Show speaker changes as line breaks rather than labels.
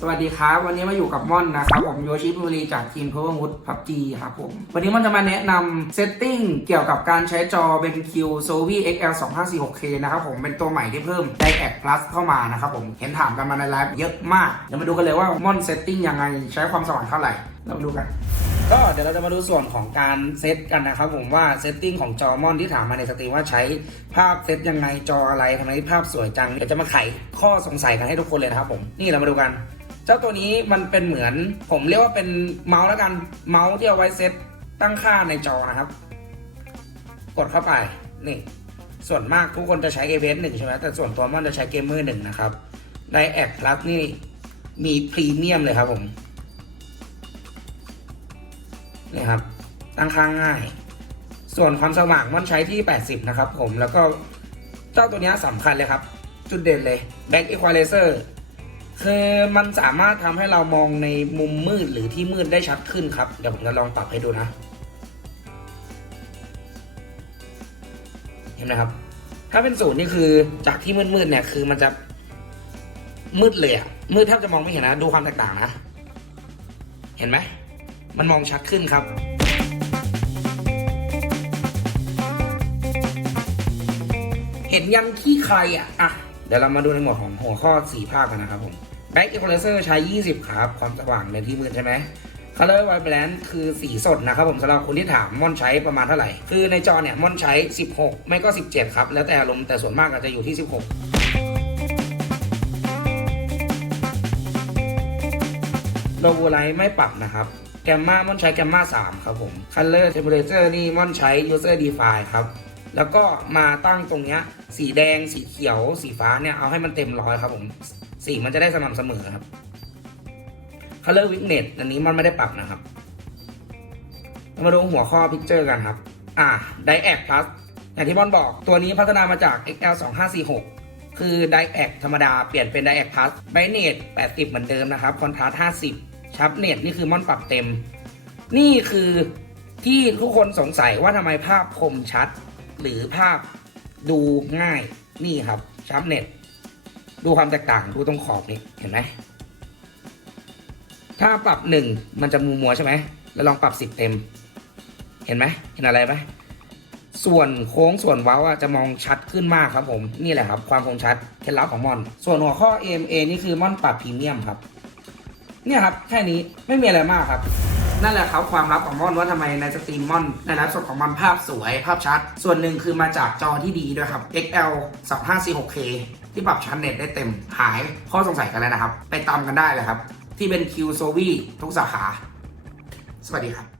สวัสดีครับ วันนี้มาอยู่กับม่อนนะครับ ผมโยชิบุรีจากทีม p o w e r m o o d PUBG ครับผม วันนี้ม่อนจะมาแนะนำเซตติ้งเกี่ยวกับการใช้จอ BenQ Sovi XL 2546K นะครับผมเป็นตัวใหม่ที่เพิ่ม Diac Plus เข้ามานะครับผมเห็นถามกันมาในไลฟ์เยอะมาก เดี๋ยวมาดูกันเลยว่าม่อนเซตติ้งยังไงใช้ความสว่างเท่าไหร่เรามาดูกันก็เดี๋ยวเราจะมาดูส่วนของการเซตกันนะครับผมว่าเซตติ้งของจอมอนที่ถามมาในสตรีมว่าใช้ภาพเซตยังไงจออะไรทำไมภาพสวยจัง เดี๋ยวจะมาไขข้อสงสัยกันให้ทุกคนเลยนะครับผม นี่เรามาดูกัน เจ้าตัวนี้มันเป็นเหมือน ผมเรียกว่าเป็นเมาส์แล้วกันเมาส์ที่เอาไว้เซตตั้งค่าในจอนะครับ กดเข้าไปนี่ ส่วนมากทุกคนจะใช้ a p s 1ใช่ไหมแต่ส่วนตัวมอนจะใช้เกมเมอร์หนึ่งนะครับไดแอคพลัสนี่มีพรีเมียมเลยครับผมนี่ครับ ตั้งค่าง่าย ส่วนความสว่างมันใช้ที่ 80 นะครับผมแล้วก็เจ้าตัวนี้สำคัญเลยครับ จุดเด่นเลย Back Equalizer คือมันสามารถทำให้เรามองในมุมมืดหรือที่มืดได้ชัดขึ้นครับ เดี๋ยวผมจะลองปรับให้ดูนะ เห็นไหมครับ ถ้าเป็นศูนย์นี่คือจากที่มืดๆเนี่ยคือมันจะมืดเลยอะมืดแทบจะมองไม่เห็นนะ ดูความแตกต่างนะ เห็นไหม มันมองชัดขึ้นครับเห็นยันขี้ใครอะ อะ เดี๋ยวเรามาดูในหมวดของหัวข้อสีภาคกันนะครับผม Back Equalizer ใช้ 20 ครับ ความสว่างในที่มืดใช่ไหม Color Vibrance คือสีสดนะครับผมสำหรับคนที่ถามม่อนใช้ประมาณเท่าไหร่ คือในจอเนี่ยม่อนใช้ 16 ไม่ก็ 17 ครับ แล้วแต่อารมณ์แต่ส่วนมากอาจจะอยู่ที่ 16โลโบไลท์ไม่ปรับนะครับ แกมมาม่อนใช้แกมมา3ครับผม Color Temperature นี่ม่อนใช้ User Define ครับ แล้วก็มาตั้งตรงเนี้ย สีแดง สีเขียว สีฟ้าเนี่ย เอาให้มันเต็มร้อยครับผมสีมันจะได้สม่ำเสมอครับ Color Weakness อันนี้มันไม่ได้ปรับนะครับ มาดูหัวข้อพิกเจอร์กันครับ อ่า Diac Plus อย่างที่บอลบอกตัวนี้พัฒนามาจาก XL 2546 คือ Diac ธรรมดาเปลี่ยนเป็น Diac Plus Brightness 80 เหมือนเดิมนะครับ Contrast 50 Sharpness นี่คือม่อนปรับเต็ม นี่คือที่ทุกคนสงสัยว่าทำไมภาพคมชัด หรือภาพดูง่ายนี่ครับ Sharpness ดูความแตกต่างดูตรงขอบนี่เห็นไหมถ้าปรับหนึ่งมันจะมัวมัวใช่ไหมแล้วลองปรับสิบเต็ม เห็นไหมเห็นอะไรไหมส่วนโค้งส่วนเว้าจะมองชัดขึ้นมากครับผมนี่แหละครับ ความคมชัดเคล็ดลับของมอน ส่วนหัวข้อ AMA นี่คือมอนปรับพรีเมียมครับ เนี่ยครับแค่นี้ไม่มีอะไรมากครับนั่นแหละครับความลับของมอนว่าทำไมในสตรีมมอนในไลฟ์สดของมอนภาพสวยภาพชัด ส่วนหนึ่งคือมาจากจอที่ดีด้วยครับ XL 2546K ที่ปรับชั้นเน็ตได้เต็มหายข้อสงสัยกันแล้วนะครับ ไปตามกันได้เลยครับ ที่เป็นคิวโซวีทุกสาขา สวัสดีครับ